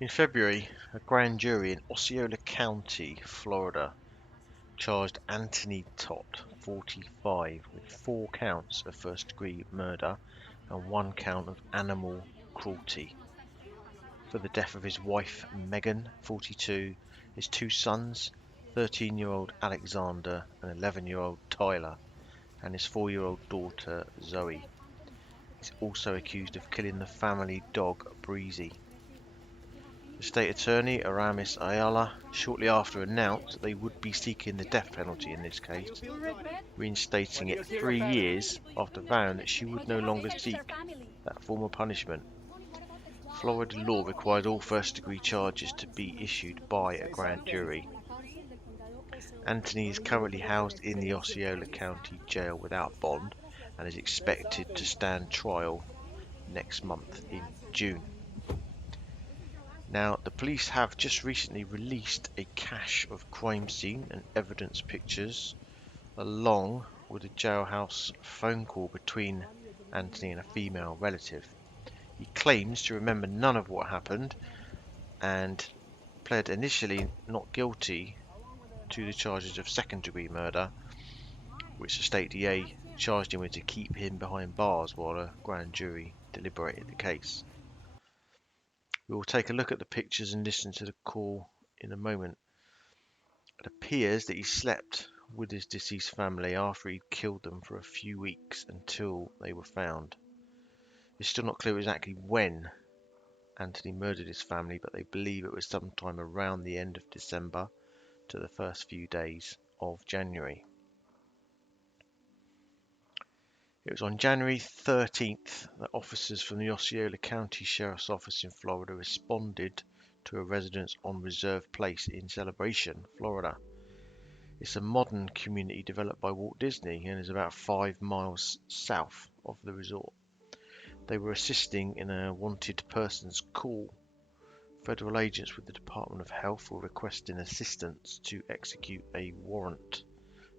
In February, a grand jury in Oceana County, Florida, charged Anthony Todt, 45, with 4 counts of first-degree murder and 1 count of animal cruelty for the death of his wife Megan, 42, his 2 sons, 13-year-old Alexander and 11-year-old Tyler, and his 4-year-old daughter Zoe. He's also accused of killing the family dog Breezy. The state attorney, Aramis Ayala, shortly after announced that they would be seeking the death penalty in this case, reinstating it 3 years after vowing that she would no longer seek that form of punishment. Florida law requires all first-degree charges to be issued by a grand jury. Anthony is currently housed in the Oceana County Jail without bond and is expected to stand trial next month in June. Now, the police have just recently released a cache of crime scene and evidence pictures, along with a jailhouse phone call between Anthony and a female relative. He claims to remember none of what happened and pled initially not guilty to the charges of second-degree murder, which the state DA charged him with to keep him behind bars while a grand jury deliberated the case. We will take a look at the pictures and listen to the call in a moment. It appears that he slept with his deceased family after he'd killed them for a few weeks until they were found. It's still not clear exactly when Anthony murdered his family, but they believe it was sometime around the end of December to the first few days of January. It was on January 13th that officers from the Oceana County Sheriff's Office in Florida responded to a residence on Reserve Place in Celebration, Florida. It's a modern community developed by Walt Disney and is about 5 miles south of the resort. They were assisting in a wanted persons call. Federal agents with the Department of Health were requesting assistance to execute a warrant,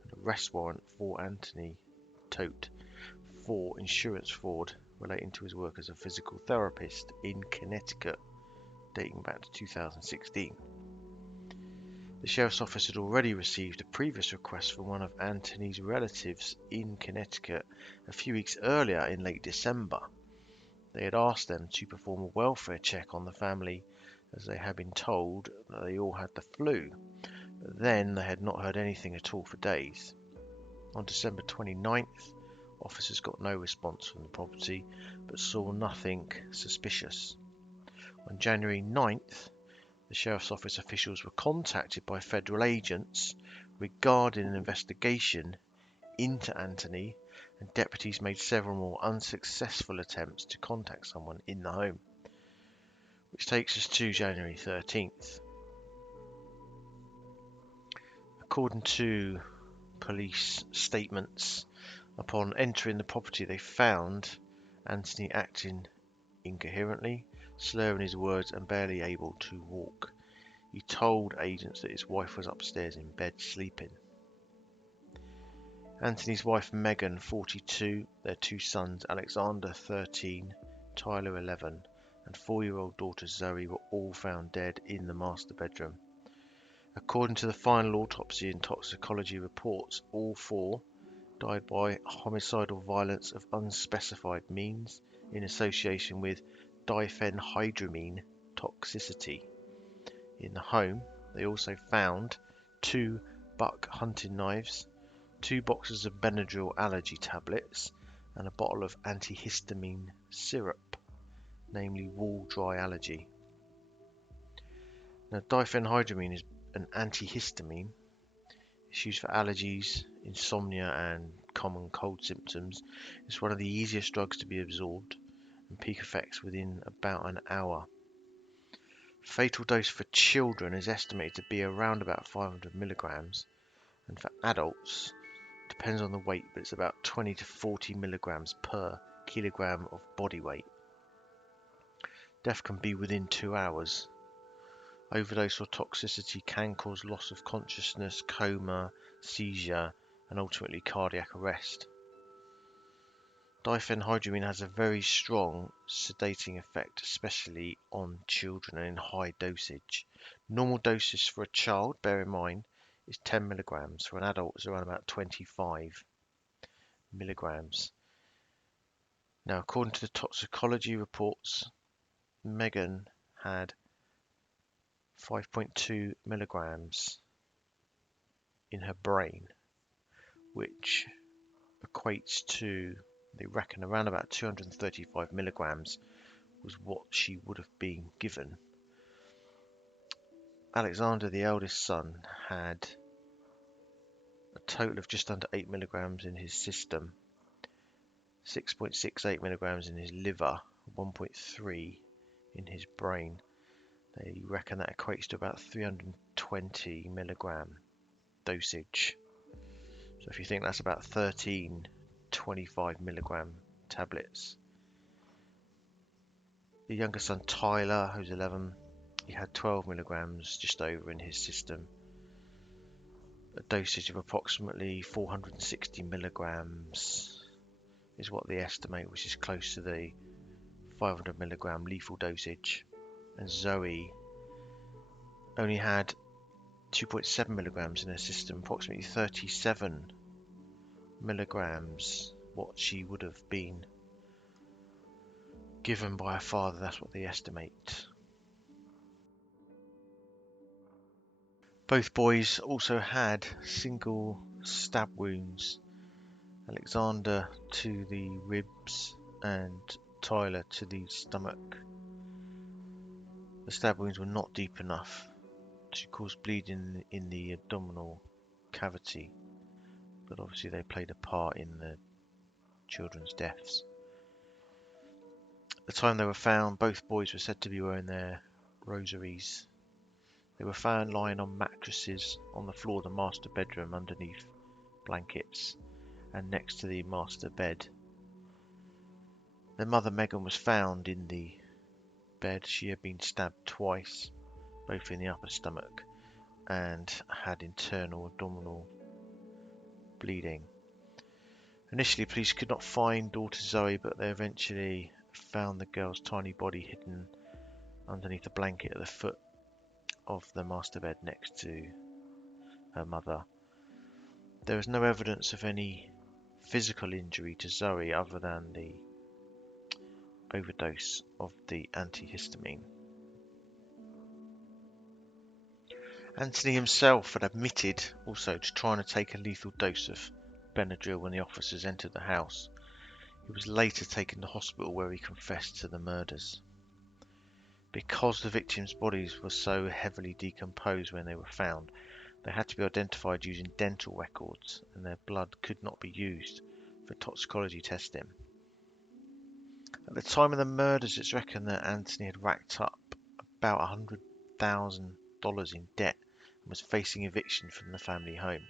an arrest warrant for Anthony Todt for insurance fraud relating to his work as a physical therapist in Connecticut, dating back to 2016. The sheriff's office had already received a previous request from one of Anthony's relatives in Connecticut a few weeks earlier in late December. They had asked them to perform a welfare check on the family as they had been told that they all had the flu, but then they had not heard anything at all for days. On December 29th, officers got no response from the property, but saw nothing suspicious. On January 9th, the Sheriff's Office officials were contacted by federal agents regarding an investigation into Anthony, and deputies made several more unsuccessful attempts to contact someone in the home. Which takes us to January 13th. According to police statements, upon entering the property, they found Anthony acting incoherently, slurring his words and barely able to walk. He told agents that his wife was upstairs in bed sleeping. Anthony's wife Megan, 42, their 2 sons, Alexander, 13, Tyler, 11, and 4-year-old daughter Zoe were all found dead in the master bedroom. According to the final autopsy and toxicology reports, all 4 died by homicidal violence of unspecified means in association with diphenhydramine toxicity. In the home, they also found 2 buck hunting knives, 2 boxes of Benadryl allergy tablets, and a bottle of antihistamine syrup, namely wool dry allergy. Now, diphenhydramine is an antihistamine. It's used for allergies, insomnia, and common cold symptoms. It's one of the easiest drugs to be absorbed, and peak effects within about an hour. Fatal dose for children is estimated to be around about 500 milligrams, and for adults, depends on the weight, but it's about 20 to 40 milligrams per kilogram of body weight. Death can be within 2 hours. Overdose or toxicity can cause loss of consciousness, coma, seizure, and ultimately cardiac arrest. Diphenhydramine has a very strong sedating effect, especially on children and in high dosage. Normal dosage for a child, bear in mind, is 10 milligrams. For an adult, it's around about 25 milligrams. Now, according to the toxicology reports, Megan had 5.2 milligrams in her brain, which equates to, they reckon, around about 235 milligrams was what she would have been given. Alexander, the eldest son, had a total of just under 8 milligrams in his system, 6.68 milligrams in his liver, 1.3 in his brain. They reckon that equates to about 320 milligram dosage. So if you think that's about 13 25 milligram tablets. The younger son Tyler, who's 11, he had 12 milligrams just over in his system. A dosage of approximately 460 milligrams is what they estimate, which is close to the 500 milligram lethal dosage. And Zoe only had 2.7 milligrams in her system, approximately 37 milligrams, what she would have been given by her father. That's what they estimate. Both boys also had single stab wounds, Alexander to the ribs and Tyler to the stomach. The stab wounds were not deep enough to cause bleeding in the abdominal cavity, but obviously they played a part in the children's deaths. At the time they were found, both boys were said to be wearing their rosaries. They were found lying on mattresses on the floor of the master bedroom underneath blankets and next to the master bed. Their mother Megan was found in the bed. She had been stabbed twice, both in the upper stomach, and had internal abdominal bleeding. Initially, police could not find daughter Zoe, but they eventually found the girl's tiny body hidden underneath a blanket at the foot of the master bed next to her mother. There is no evidence of any physical injury to Zoe other than the overdose of the antihistamine. Anthony himself had admitted also to trying to take a lethal dose of Benadryl when the officers entered the house. He was later taken to hospital where he confessed to the murders. Because the victims' bodies were so heavily decomposed when they were found, they had to be identified using dental records, and their blood could not be used for toxicology testing. At the time of the murders, it's reckoned that Anthony had racked up about $100,000 in debt and was facing eviction from the family home.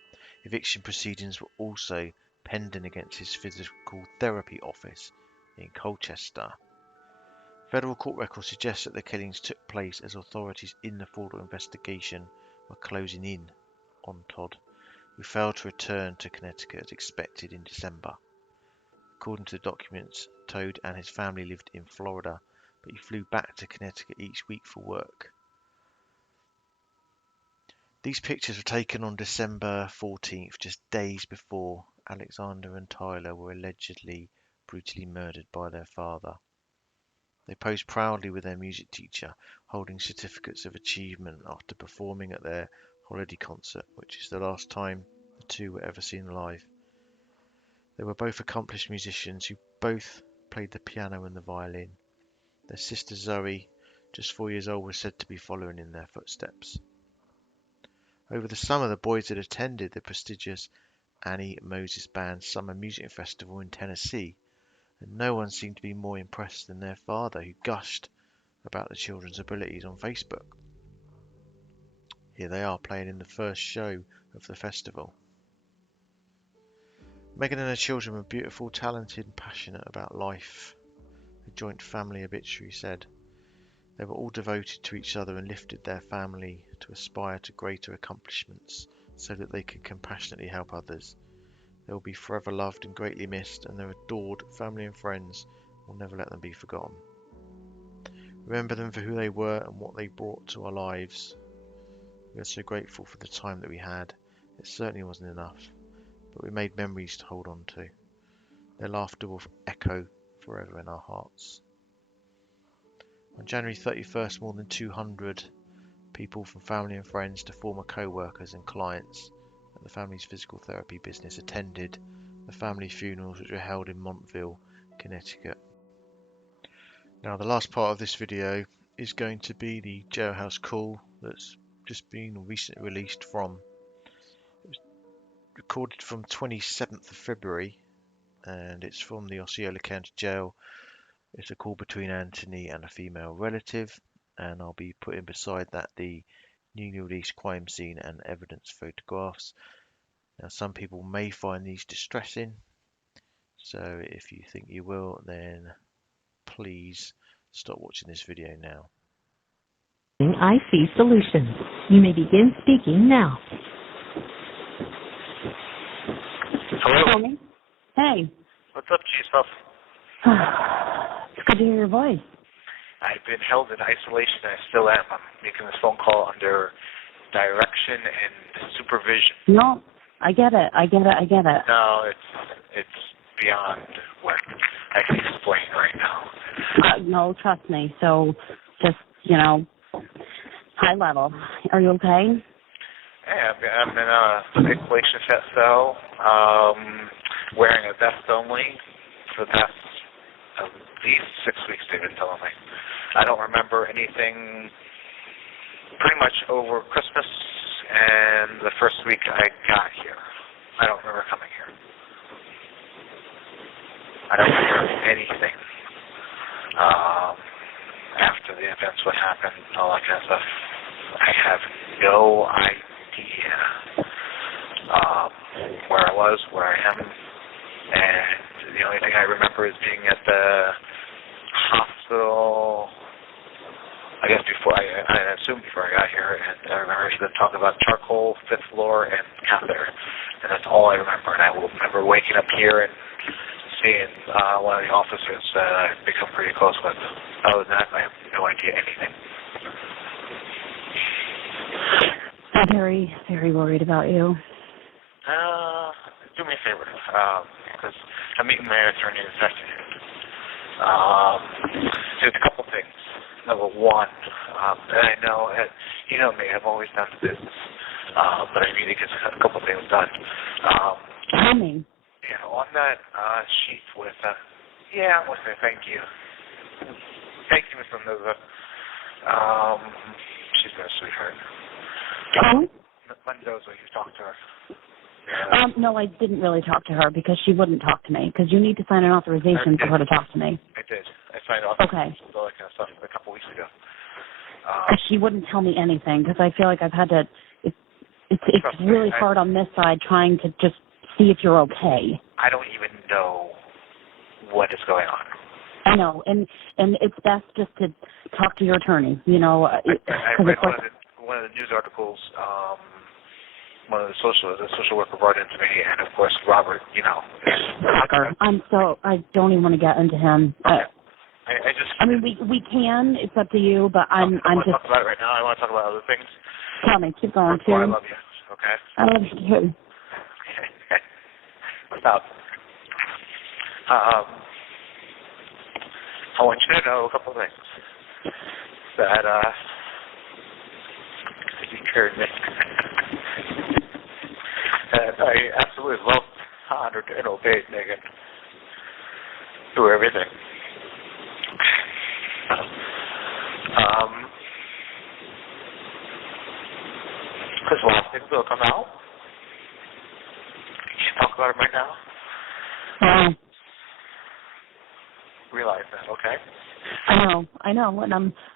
Eviction proceedings were also pending against his physical therapy office in Colchester. Federal court records suggest that the killings took place as authorities in the fraudulent investigation were closing in on Todd, who failed to return to Connecticut as expected in December. According to the documents, Todd and his family lived in Florida, but he flew back to Connecticut each week for work. These pictures were taken on December 14th, just days before Alexander and Tyler were allegedly brutally murdered by their father. They posed proudly with their music teacher, holding certificates of achievement after performing at their holiday concert, which is the last time the two were ever seen live. They were both accomplished musicians who both played the piano and the violin. Their sister Zoe, just 4 years old, was said to be following in their footsteps. Over the summer, the boys had attended the prestigious Annie Moses Band Summer Music Festival in Tennessee, and no one seemed to be more impressed than their father, who gushed about the children's abilities on Facebook. Here they are playing in the first show of the festival. Megan and her children were beautiful, talented, and passionate about life, the joint family obituary said. They were all devoted to each other and lifted their family to aspire to greater accomplishments so that they could compassionately help others. They will be forever loved and greatly missed, and their adored family and friends will never let them be forgotten. Remember them for who they were and what they brought to our lives. We are so grateful for the time that we had. It certainly wasn't enough, but we made memories to hold on to. Their laughter will echo forever in our hearts. On January 31st, more than 200 people from family and friends to former co-workers and clients at the family's physical therapy business attended the family funerals, which were held in Montville, Connecticut. Now, the last part of this video is going to be the Jailhouse call that's just been recently released from. It was recorded from 27th of February, and it's from the Oceana County Jail. It's a call between Anthony and a female relative, and I'll be putting beside that the newly released crime scene and evidence photographs. Now, some people may find these distressing, so if you think you will, then please stop watching this video now. IC Solutions. You may begin speaking now. Hello? Hey. What's up, Chief? It's good to hear your voice. I've been held in isolation, and I still am. I'm making this phone call under direction and supervision. No, I get it. No, it's beyond what I can explain right now. No, trust me. So, just, high level. Are you okay? Yeah, I'm in a isolation cell, wearing a vest only for the past at least 6 weeks, they've been telling me. I don't remember anything pretty much over Christmas and the first week I got here. I don't remember coming here. I don't remember anything after the events, what happened, all that kind of stuff. I have no idea where I was, where I am, and the only thing I remember is being at the hospital, I guess I assume before I got here, and I remember them talking about charcoal, 5th floor, and catheter, and that's all I remember. And I will remember waking up here and seeing one of the officers that I've become pretty close with. Other than that, I have no idea anything. I'm very, very worried about you. Do me a favor, because I'm meeting my attorney this afternoon. There's a couple things. Number one, and I know, you know me, I've always done business, but I need to get a couple things done. Tell me. On that sheet with, I'm with her, thank you. Thank you, Ms. Mendoza. She's been a sweetheart. Oh? Mendoza, you talked to her. No, I didn't really talk to her because she wouldn't talk to me, because you need to sign an authorization for her to talk to me. I did. I signed off. Okay. All that kind of stuff a couple weeks ago. She wouldn't tell me anything because I feel like I've had to. It's really hard on this side trying to just see if you're okay. I don't even know what is going on. I know, and it's best just to talk to your attorney. I read one of the news articles. One of the social worker brought into me, and of course Robert. I don't even want to get into him. Okay. I mean, we can. It's up to you, but I'm just. I want to just. talk about it right now. I want to talk about other things. Tell me, keep going. Too. I love you. Okay. I love you too. Stop. I want you to know a couple things that encouraged me. And I absolutely loved, honored, and obeyed Megan through everything. Because a lot of things will come out. You should talk about them right now. Realize that, okay? I know, and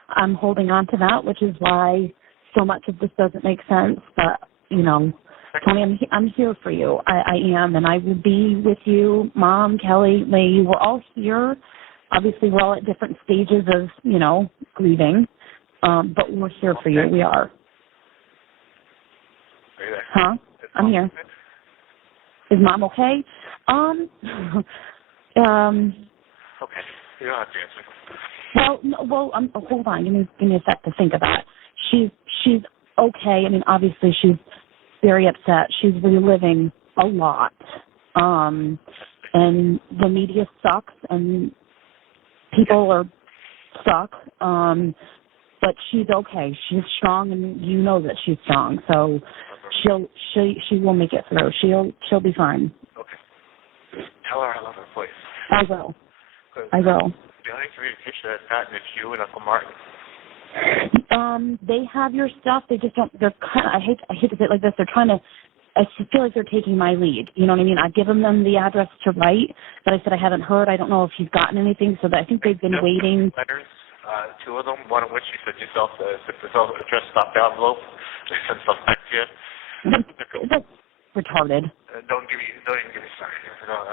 I'm holding on to that, which is why so much of this doesn't make sense. But Tony, I'm here for you. I am, and I will be with you, Mom, Kelly, Lee. We're all here. Obviously, we're all at different stages of, grieving, but we're here for you. We are. Are you there? Huh? I'm here. Is Mom okay? Okay. You don't have to answer. Hold on. Give me a sec to think of that. She's okay. I mean, obviously she's very upset. She's reliving a lot. And the media sucks, and people are stuck. But she's okay. She's strong, and you know that she's strong. So she will make it through. She'll be fine. Okay. Tell her I love her, please. I will. The only communication I've gotten is you and Uncle Martin. They have your stuff. They just don't. They're kind of. I hate to say it like this. They're trying to. I just feel like they're taking my lead. You know what I mean? I've given them the address to write, but I said I haven't heard. I don't know if he's gotten anything. So I think they've been waiting. Letters, two of them. One of which you said yourself. The address stopped the envelope. They sent stuff back to you. That's retarded. Don't even give me started.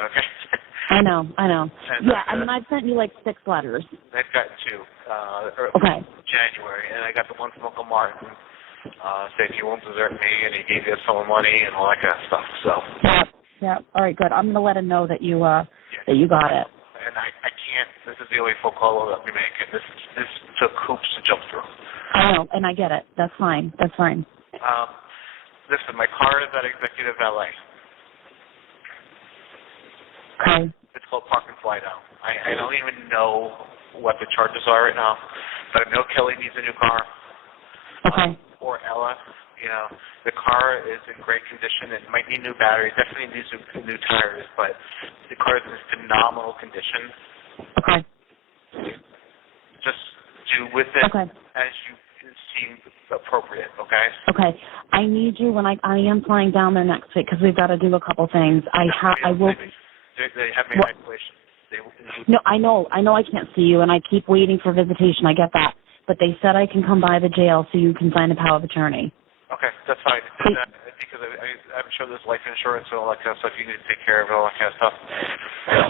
Okay. I know. And, I mean, I've sent you like 6 letters. I've gotten 2. Okay. January, and I got the one from Uncle Martin. Saying he won't desert me, and he gave you someone money and all that kind of stuff. So. Yeah. All right, good. I'm gonna let him know that you got it. And I can't. This is the only phone call that we make, and this took hoops to jump through. I know, and I get it. That's fine. Listen, my car is at Executive LA. Okay. It's called Park and Fly now. I don't even know what the charges are right now, but I know Kelly needs a new car. Okay. Or Ella, the car is in great condition. It might need new batteries, definitely needs new tires, but the car is in phenomenal condition. Okay. Just do with it as you seem appropriate, okay? Okay. I need you when I am flying down there next week because we've got to do a couple things. I will. They have me in isolation. No, I know I can't see you, and I keep waiting for visitation. I get that. But they said I can come by the jail so you can sign a power of attorney. Okay, that's fine. Because I'm sure there's life insurance and all that kind of stuff you need to take care of and all that kind of stuff.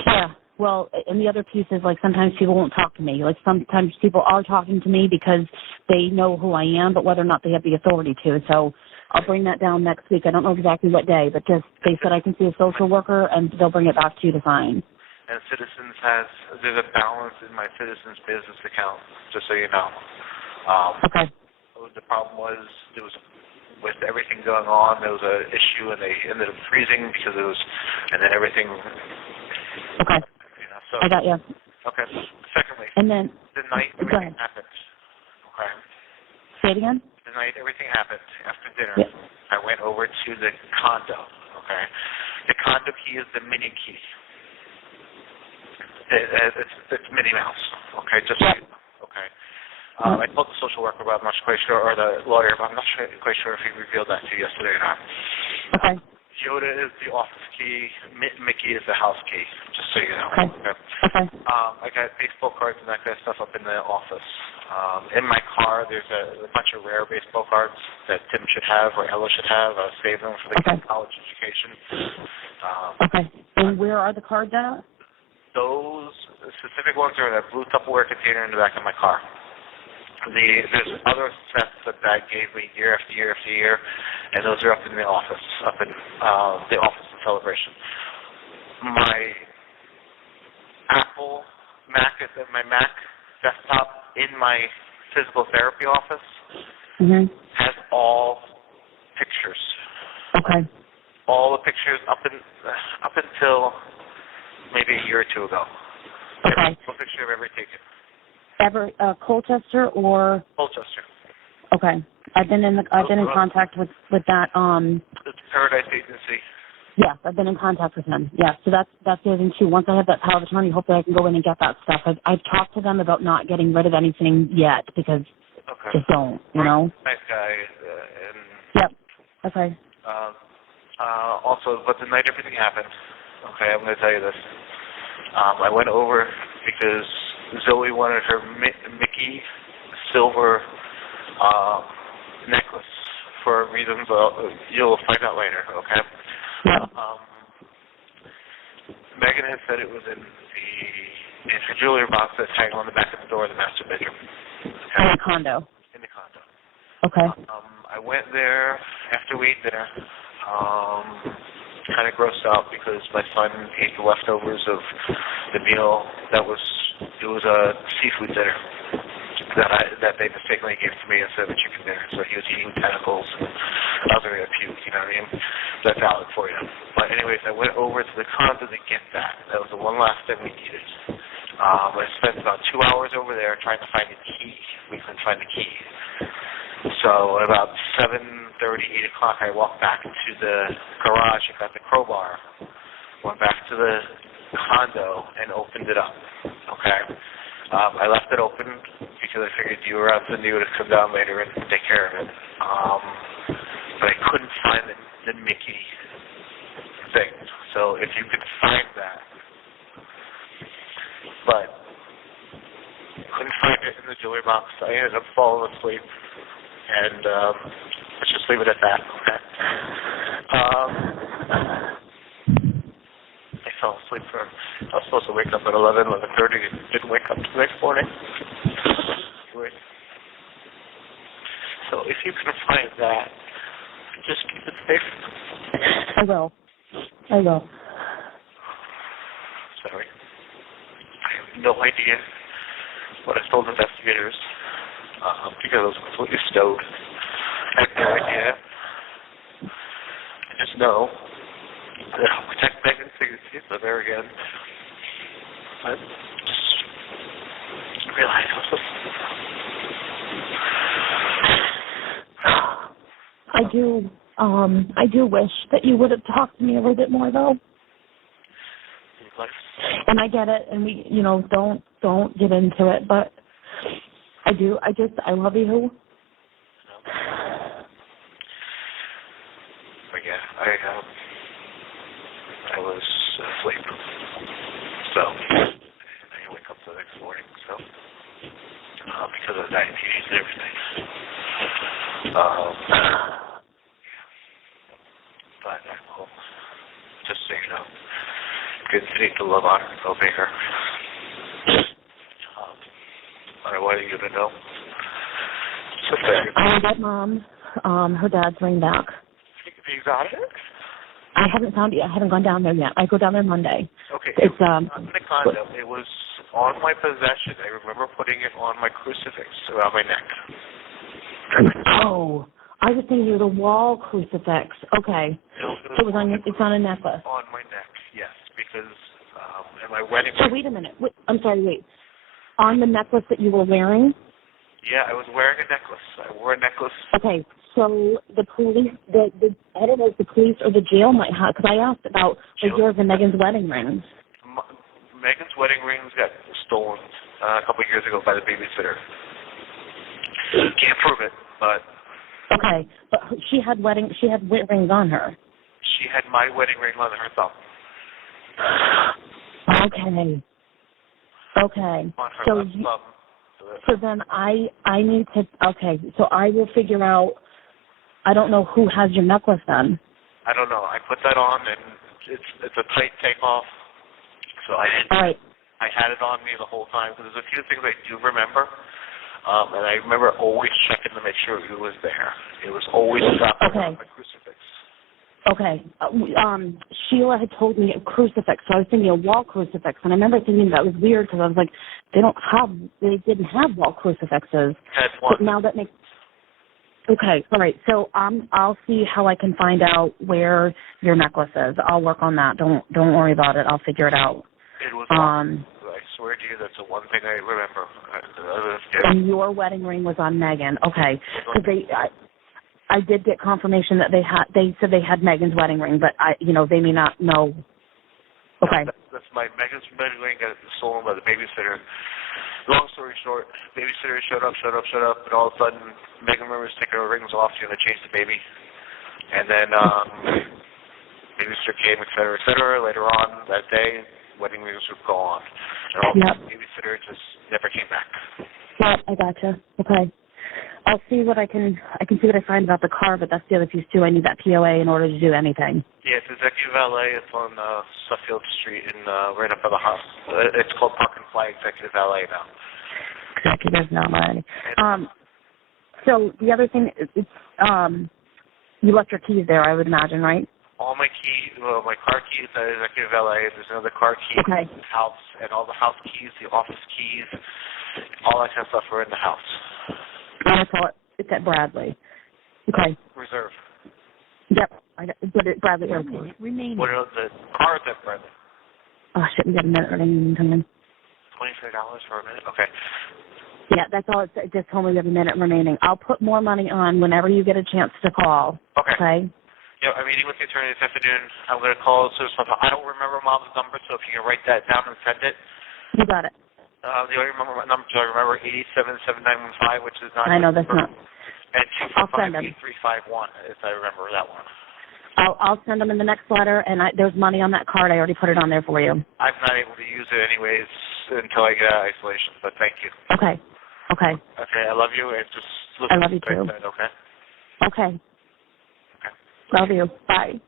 Yeah. Well, and the other piece is, like, sometimes people won't talk to me. Like, sometimes people are talking to me because they know who I am, but whether or not they have the authority to. So I'll bring that down next week. I don't know exactly what day, but just they said I can see a social worker, and they'll bring it back to you to sign. And Citizens there's a balance in my Citizens business account, just so you know. Okay. The problem was, with everything going on, there was an issue, and they ended up freezing because and then everything. Okay. So, I got you. Okay. Secondly, and then the night everything happened. Okay. Say it again? The night everything happened, after dinner, yeah. I went over to the condo, okay? The condo key is the mini key. It's Minnie Mouse, okay? Just so you know, okay? I told the social worker, but I'm not quite sure, or the lawyer, but I'm not quite sure if he revealed that to you yesterday or not. Okay. Yoda is the office key. Mickey is the house key, just so you know. Okay. I got baseball cards and that kind of stuff up in the office. In my car, there's a bunch of rare baseball cards that Tim should have or Ella should have. I saved them for the college education. Okay. And where are the cards at? Those specific ones are in a blue Tupperware container in the back of my car. There's other sets that Dad gave me year after year after year, and those are up in the office, the office in Celebration. My my Mac desktop in my physical therapy office has all pictures. Okay. All the pictures up until maybe a year or two ago. Okay. Every picture I've ever taken. Colchester or? Colchester. Okay. I've been in contact with that. It's Paradise Agency. Yes, I've been in contact with him. Yes, so that's the other thing too. Once I have that power of attorney, hopefully I can go in and get that stuff. I've talked to them about not getting rid of anything yet because just don't, you know. Nice guy. Yep. Okay. Also, but the night everything happened. Okay, I'm going to tell you this. I went over because Zoe wanted her Mickey silver necklace for reasons you'll find out later, okay? Yeah. Megan had said it was in her jewelry box that's hanging on the back of the door of the master bedroom. Okay? In the condo. In the condo. Okay. I went there after we ate dinner. kind of grossed out because my son ate the leftovers of the meal it was a seafood dinner that they mistakenly gave to me instead of a chicken dinner. So he was eating tentacles and I was going to puke, you know what I mean? That's valid for you. But anyways, I went over to the condo to get that. That was the one last thing we needed. I spent about 2 hours over there trying to find the key. We couldn't find the key. So at about 7:30, 8 o'clock, I walked back into the garage and got the crowbar, went back to the condo and opened it up, okay? I left it open because I figured you were out, so you would have come down later and take care of it. But I couldn't find the Mickey thing. So if you could find that, but couldn't find it in the jewelry box, I ended up falling asleep. And let's just leave it at that, okay? I fell asleep I was supposed to wake up at 11:30, and didn't wake up the next morning. So if you can find that, just keep it safe. I will. Sorry. I have no idea what I told investigators because I was completely stowed. I have no idea. I just know that I'll protect Megan's dignity at the very end. But just realize I was supposed I do wish that you would have talked to me a little bit more, though. And I get it, and we, don't get into it, but I love you. But yeah, I was asleep, so I didn't wake up the next morning, so because of diabetes and everything. But I will, just so you know, continue to love, honor, and obey her. I wanted you to know. So I got Mom. Her dad's laying back. You got it? I haven't found it yet. I haven't gone down there yet. I go down there Monday. Okay. It's not in the condo. It was on my possession. I remember putting it on my crucifix around my neck. Oh, I was thinking it was a wall crucifix. Okay. It's on a necklace. On my neck, yes, because in my wedding. So wait a minute. I'm sorry. Wait. On the necklace that you were wearing? Yeah, I was wearing a necklace. I wore a necklace. Okay. So the police, I don't know if the police or the jail might have, because I asked about yours and Megan's wedding rings. Megan's wedding rings got stolen a couple of years ago by the babysitter. Can't prove it, but. Okay, but she had rings on her. She had my wedding ring on her thumb. Okay. On her left thumb. So then I need to. Okay, so I will figure out. I don't know who has your necklace then. I don't know. I put that on, and it's a tight takeoff. So I didn't. All right. I had it on me the whole time because there's a few things I do remember, and I remember always checking to make sure it was there. It was always on my crucifix. Okay. Sheila had told me a crucifix, so I was thinking a wall crucifix, and I remember thinking that was weird because I was like, they didn't have wall crucifixes. But now that makes. Okay, all right. So I'll see how I can find out where your necklace is. I'll work on that. Don't worry about it. I'll figure it out. It was I swear to you, that's the one thing I remember. And your wedding ring was on Megan. Okay, because I did get confirmation that they said they had Megan's wedding ring, but they may not know. Okay. That's my Megan's wedding ring got stolen by the babysitter. Long story short, babysitter showed up, and all of a sudden, Megan remembers taking her rings off. She's going to change the baby. And then babysitter came, et cetera, Later on that day, wedding rings were gone. And all the babysitter just never came back. Yeah, I gotcha. Okay. I'll see what I can see what I find about the car, but that's the other piece too. I need that POA in order to do anything. Yeah, it's Executive Valet. It's on Suffield Street right up by the hospital. It's called Park and Fly Executive Valet now. Executive Valet. So the other thing, it's you left your keys there, I would imagine, right? all my keys, my car keys at Executive LA. There's another car key Okay. in the house, and all the house keys, the office keys, all that kind of stuff are in the house. And that's all. It's at Bradley. Okay. Reserve. Yep. But at Bradley Airport. Remaining. What are the cars at Bradley? Oh shit, we got a minute remaining time. $25 for a minute. Okay. Yeah, that's all. It just told me we have a minute remaining. I'll put more money on whenever you get a chance to call. Okay. Okay. Yeah, I'm meeting with the attorney this afternoon. I'm going to call as soon as possible. I don't remember Mom's number, so if you can write that down and send it. You got it. The only number I remember 877-7915, which is not. I know that's not. And I'll send them. 245-8351, if I remember that one. I'll send them in the next letter, and there's money on that card. I already put it on there for you. I'm not able to use it anyways until I get out of isolation, but thank you. Okay. Okay. Okay, I love you, and just I love you too. okay? Okay. Okay. Love you. Bye.